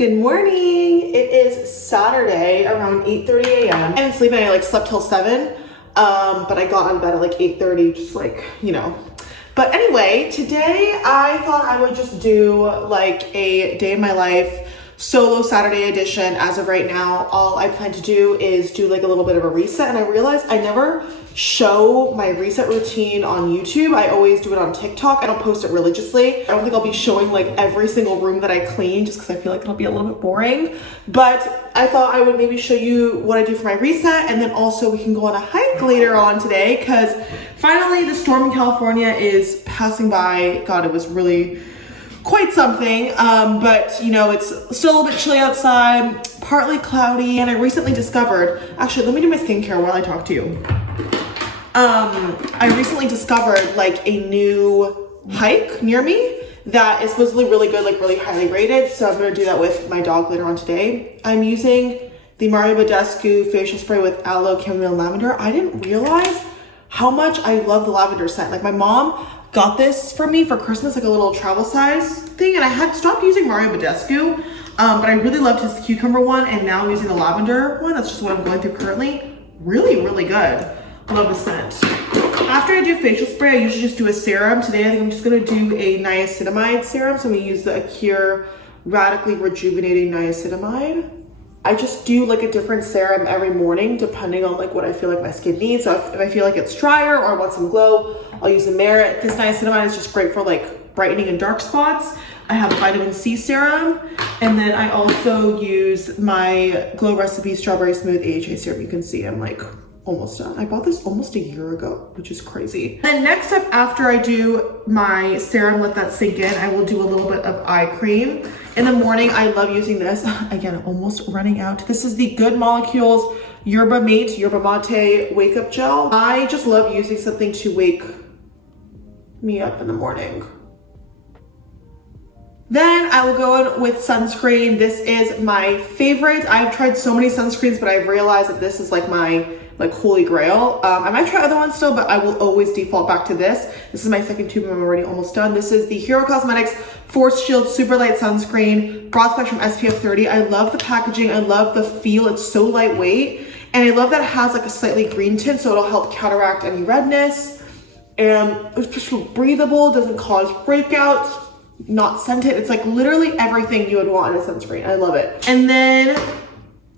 Good morning. It is Saturday around 8:30 a.m. I didn't sleep and I slept till 7. But I got out of bed at 8:30, just But anyway, today I thought I would just do a day in my life solo Saturday edition. As of right now, all I plan to do is do a little bit of a reset, and I realized I never show my reset routine on YouTube. I always do it on TikTok. I don't post it religiously. I don't think I'll be showing every single room that I clean just because I feel it'll be a little bit boring. But I thought I would maybe show you what I do for my reset, and then also we can go on a hike later on today because finally the storm in California is passing by. God, it was really quite something, but it's still a little bit chilly outside, partly cloudy, and I recently discovered, actually let me do my skincare while I talk to you. I recently discovered a new hike near me that is supposedly really good, really highly rated, so I'm gonna do that with my dog later on today. I'm using the Mario Badescu facial spray with aloe, chamomile, lavender. I didn't realize how much I love the lavender scent. My mom got this for me for Christmas, a little travel size thing, and I had stopped using Mario Badescu, but I really loved his cucumber one, and now I'm using the lavender one. That's just what I'm going through currently. Really, really good. Love the scent. After I do facial spray, I usually just do a serum. Today, I think I'm just gonna do a niacinamide serum, so I'm gonna use the Acure Radically Rejuvenating Niacinamide. I just do a different serum every morning depending on what I feel my skin needs. So if I feel it's drier or I want some glow, I'll use the Merit. This niacinamide is just great for brightening in dark spots. I have a vitamin C serum, and then I also use my Glow Recipe Strawberry Smooth AHA serum. You can see I'm almost done. I bought this almost a year ago, which is crazy. Then next up, after I do my serum, let that sink in, I will do a little bit of eye cream. In the morning, I love using this. Again, I'm almost running out. This is the Good Molecules Yerba Mate Wake Up Gel. I just love using something to wake me up in the morning. Then I will go in with sunscreen. This is my favorite. I've tried so many sunscreens, but I've realized that this is my holy grail. I might try other ones still, but I will always default back to this. This is my second tube and I'm already almost done. This is the Hero Cosmetics Force Shield Super Light Sunscreen, broad spectrum SPF 30. I love the packaging. I love the feel. It's so lightweight. And I love that it has a slightly green tint, so it'll help counteract any redness. And it's just breathable, doesn't cause breakouts, not scented. It's literally everything you would want in a sunscreen. I love it. And then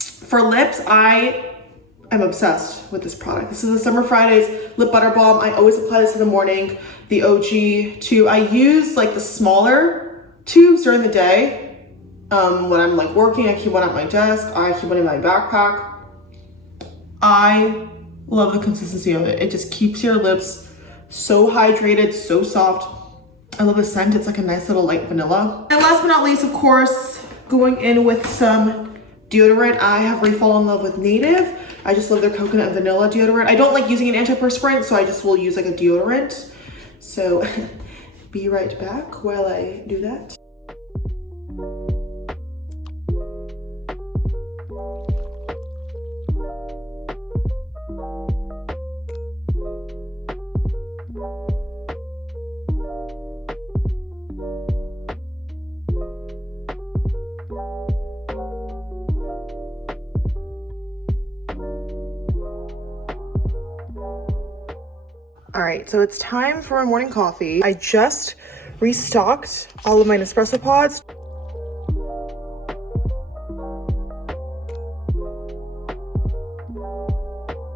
for lips, I'm obsessed with this product. This is the Summer Fridays Lip Butter Balm. I always apply this in the morning, the OG tube. I use the smaller tubes during the day. When I'm working, I keep one at my desk. I keep one in my backpack. I love the consistency of it. It just keeps your lips so hydrated, so soft. I love the scent. It's a nice little light vanilla. And last but not least, of course, going in with some deodorant. I have really fallen in love with Native. I just love their coconut and vanilla deodorant. I don't like using an antiperspirant, so I just will use a deodorant. So be right back while I do that. All right, so it's time for my morning coffee. I just restocked all of my Nespresso pods.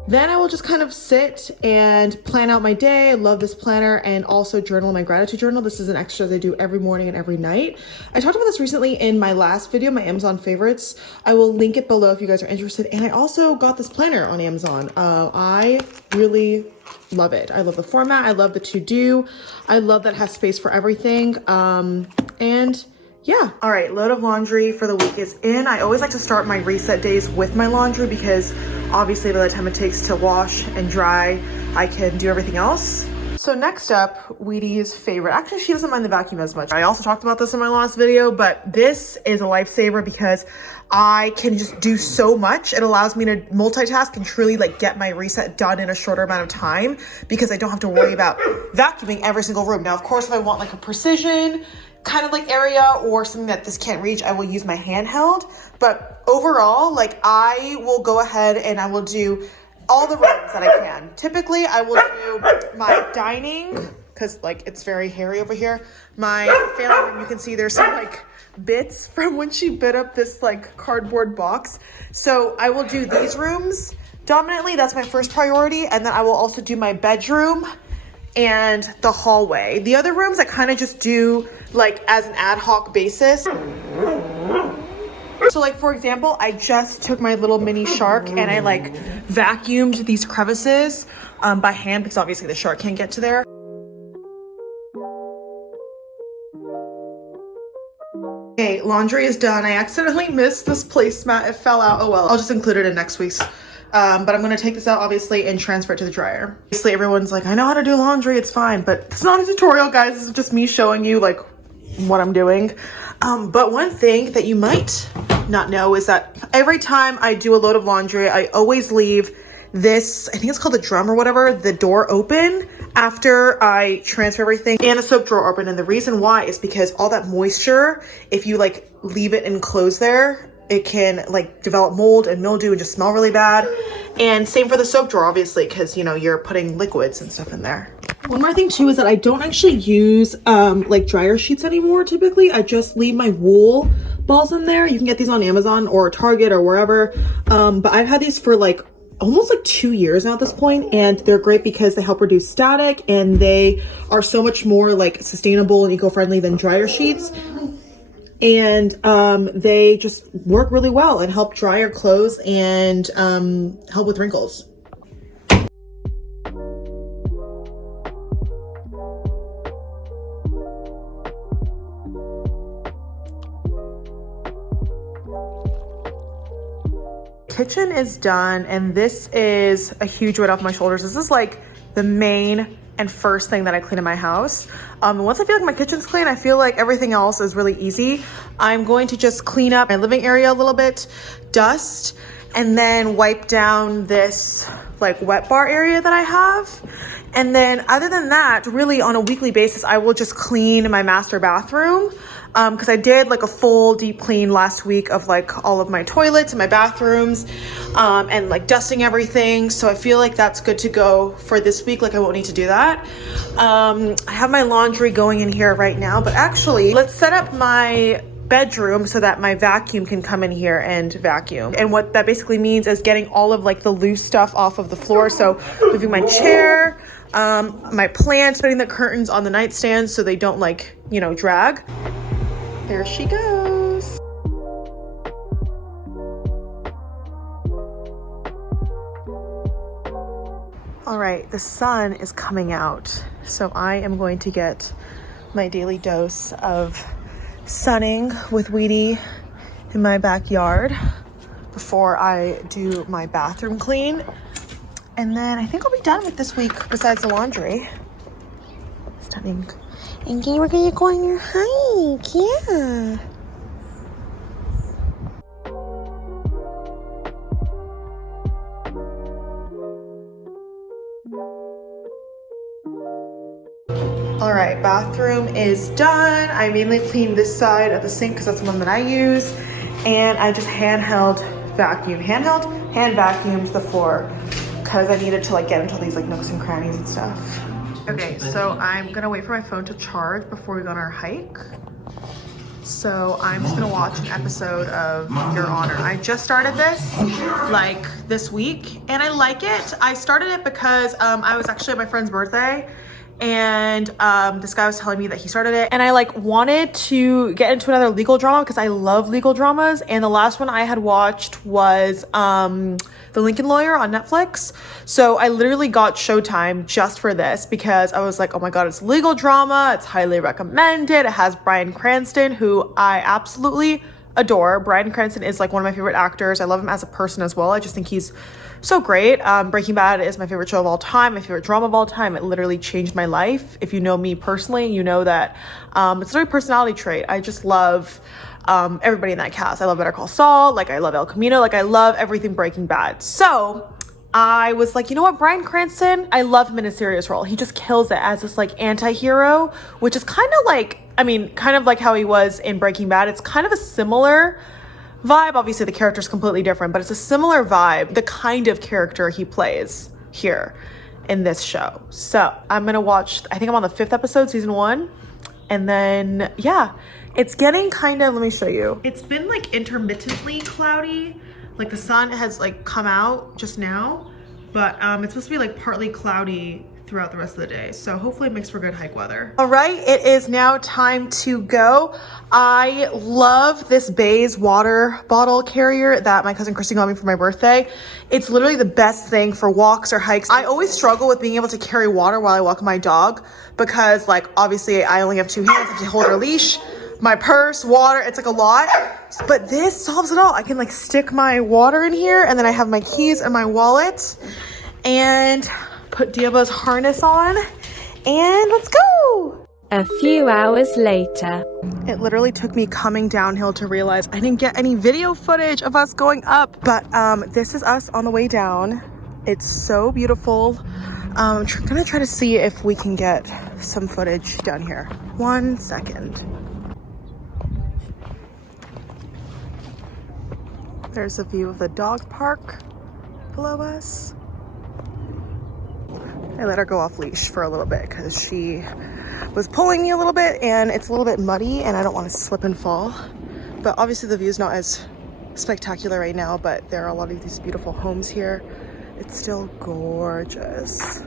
Then I will just kind of sit and plan out my day. I love this planner, and also journal in my gratitude journal. This is an extra that I do every morning and every night. I talked about this recently in my last video, my Amazon favorites. I will link it below if you guys are interested. And I also got this planner on Amazon. I really love it. I love the format. I love the to-do. I love that it has space for everything. And yeah. All right, load of laundry for the week is in. I always like to start my reset days with my laundry because obviously by the time it takes to wash and dry, I can do everything else. So next up, Wheaty's favorite. Actually, she doesn't mind the vacuum as much. I also talked about this in my last video, but this is a lifesaver because I can just do so much. It allows me to multitask and truly like get my reset done in a shorter amount of time because I don't have to worry about vacuuming every single room. Now, of course, if I want like a precision kind of like area or something that this can't reach, I will use my handheld. But overall, like I will go ahead and I will do all the rooms that I can. Typically, I will do my dining because like it's very hairy over here. My family room, you can see there's some like bits from when she bit up this like cardboard box. So I will do these rooms dominantly. That's my first priority. And then I will also do my bedroom and the hallway. The other rooms I kind of just do like as an ad hoc basis. So like, for example, I just took my little mini shark and I like vacuumed these crevices by hand because obviously the shark can't get to there. Okay, laundry is done. I accidentally missed this placemat. It fell out. Oh well, I'll just include it in next week's. But I'm gonna take this out obviously and transfer it to the dryer. Obviously everyone's like, I know how to do laundry, it's fine, but it's not a tutorial, guys. This is just me showing you like what I'm doing. But one thing that you might not know is that every time I do a load of laundry, I always leave this, I think it's called the drum or whatever, the door open after I transfer everything, and a soap drawer open. And the reason why is because all that moisture, if you like leave it enclosed there, it can like develop mold and mildew and just smell really bad. And same for the soap drawer, obviously, because you know you're putting liquids and stuff in there. One more thing too is that I don't actually use like dryer sheets anymore. Typically I just leave my wool balls in there. You can get these on Amazon or Target or wherever, but I've had these for like almost like 2 years now at this point, and they're great because they help reduce static and they are so much more like sustainable and eco-friendly than dryer sheets. And they just work really well and help dry your clothes and help with wrinkles. Kitchen is done, and this is a huge weight off my shoulders. This is like the main and first thing that I clean in my house. Once I feel like my kitchen's clean, I feel like everything else is really easy. I'm going to just clean up my living area a little bit, dust, and then wipe down this like wet bar area that I have. And then other than that, really on a weekly basis, I will just clean my master bathroom. Because I did like a full deep clean last week of like all of my toilets and my bathrooms and like dusting everything. So I feel like that's good to go for this week. Like I won't need to do that. I have my laundry going in here right now, but actually let's set up my bedroom so that my vacuum can come in here and vacuum. And what that basically means is getting all of like the loose stuff off of the floor. So moving my chair, my plants, putting the curtains on the nightstand so they don't like, you know, drag. There she goes. All right, the sun is coming out. So I am going to get my daily dose of sunning with Wheaty in my backyard before I do my bathroom clean. And then I think I'll be done with this week besides the laundry. Stunning. And we're gonna go on your hike, yeah. All right, bathroom is done. I mainly cleaned this side of the sink because that's the one that I use. And I just hand vacuumed the floor because I needed to like get into these like nooks and crannies and stuff. Okay, so I'm gonna wait for my phone to charge before we go on our hike. So I'm just gonna watch an episode of Your Honor. I just started this like this week and I like it. I started it because I was actually at my friend's birthday and this guy was telling me that he started it and I like wanted to get into another legal drama because I love legal dramas, and the last one I had watched was The Lincoln Lawyer on Netflix. So I literally got Showtime just for this because I was like, oh my god, it's legal drama, it's highly recommended, it has Bryan Cranston, who I absolutely adore. Bryan Cranston is like one of my favorite actors. I love him as a person as well. I just think he's so great. Breaking Bad is my favorite show of all time, my favorite drama of all time. It literally changed my life. If you know me personally, you know that it's a very personality trait. I just love everybody in that cast. I love Better Call Saul, like I love El Camino, like I love everything Breaking Bad. So I was like, you know what, Bryan Cranston, I love him in a serious role. He just kills it as this like anti-hero, which is kind of like, I mean, kind of like how he was in Breaking Bad. It's kind of a similar vibe. Obviously the character's completely different, but it's a similar vibe, the kind of character he plays here in this show. So I'm gonna watch, I think I'm on the 5th episode, season 1. And then, yeah, it's getting kind of, let me show you. It's been like intermittently cloudy. Like the sun has like come out just now, but it's supposed to be like partly cloudy throughout the rest of the day. So hopefully it makes for good hike weather. All right, it is now time to go. I love this Bays water bottle carrier that my cousin Christy got me for my birthday. It's literally the best thing for walks or hikes. I always struggle with being able to carry water while I walk my dog because like obviously I only have 2 hands, I have to hold her leash, my purse, water, it's like a lot. But this solves it all. I can like stick my water in here and then I have my keys and my wallet and put Diaba's harness on and let's go. A few hours later. It literally took me coming downhill to realize I didn't get any video footage of us going up, but this is us on the way down. It's so beautiful. I'm gonna try to see if we can get some footage down here. 1 second. There's a view of the dog park below us. I let her go off leash for a little bit because she was pulling me a little bit and it's a little bit muddy and I don't want to slip and fall. But obviously the view is not as spectacular right now, but there are a lot of these beautiful homes here. It's still gorgeous.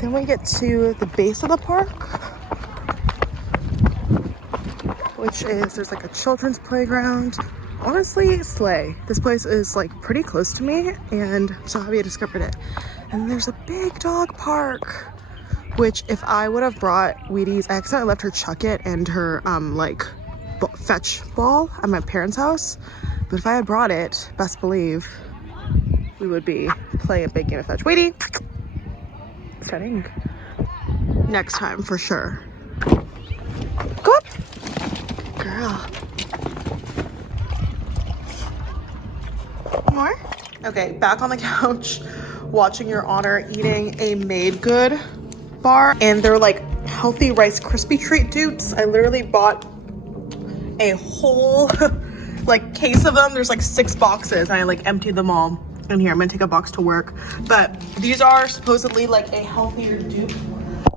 Then we get to the base of the park, which is, there's like a children's playground. Honestly, slay. This place is like pretty close to me and I'm so happy I discovered it. And there's a big dog park, which if I would have brought Wheaties, I accidentally left her Chuck-It and her like fetch ball at my parents' house. But if I had brought it, best believe, we would be playing a big game of fetch. Wheatie! Exciting. Next time for sure. Go up! Girl. More? Okay, back on the couch, watching Your Honor eating a Made Good bar. And they're like healthy Rice Krispie treat dupes. I literally bought a whole like case of them. There's like 6 boxes and I like emptied them all in here. I'm gonna take a box to work. But these are supposedly like a healthier dupe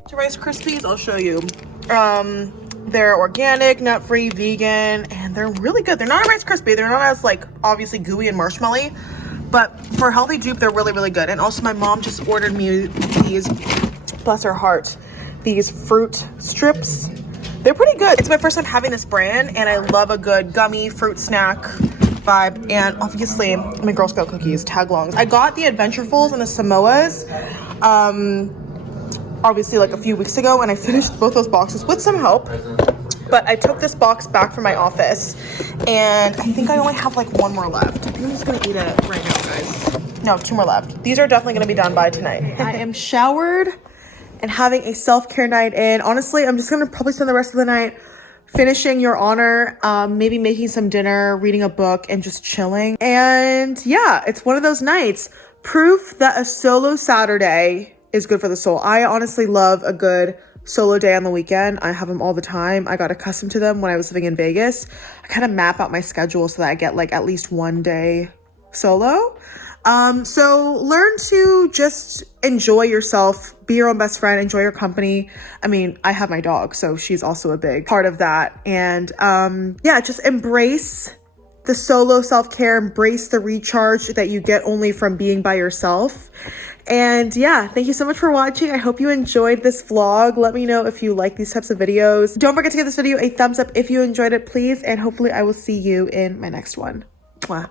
to Rice Krispies. I'll show you. They're organic, nut-free, vegan, and they're really good. They're not a Rice Krispie. They're not as like obviously gooey and marshmallowy, but for a healthy dupe, they're really, really good. And also my mom just ordered me these, bless her heart, these fruit strips. They're pretty good. It's my first time having this brand and I love a good gummy fruit snack vibe. And obviously my Girl Scout cookies, tagalongs. I got the Adventurefuls and the Samoas obviously like a few weeks ago and I finished both those boxes with some help. But I took this box back from my office and I think I only have like 1 more left. I think I'm just gonna eat it right now, guys. No, 2 more left. These are definitely gonna be done by tonight. I am showered and having a self-care night in. Honestly, I'm just gonna probably spend the rest of the night finishing Your Honor, maybe making some dinner, reading a book, and just chilling. And yeah, it's one of those nights. Proof that a solo Saturday is good for the soul. I honestly love a good solo day on the weekend. I have them all the time. I got accustomed to them when I was living in Vegas. I kind of map out my schedule so that I get like at least 1 day solo. So learn to just enjoy yourself, be your own best friend, enjoy your company. I mean, I have my dog, so she's also a big part of that. And yeah, just embrace the solo self-care, embrace the recharge that you get only from being by yourself. And yeah, thank you so much for watching. I hope you enjoyed this vlog. Let me know if you like these types of videos. Don't forget to give this video a thumbs up if you enjoyed it, please. And hopefully I will see you in my next one. Mwah.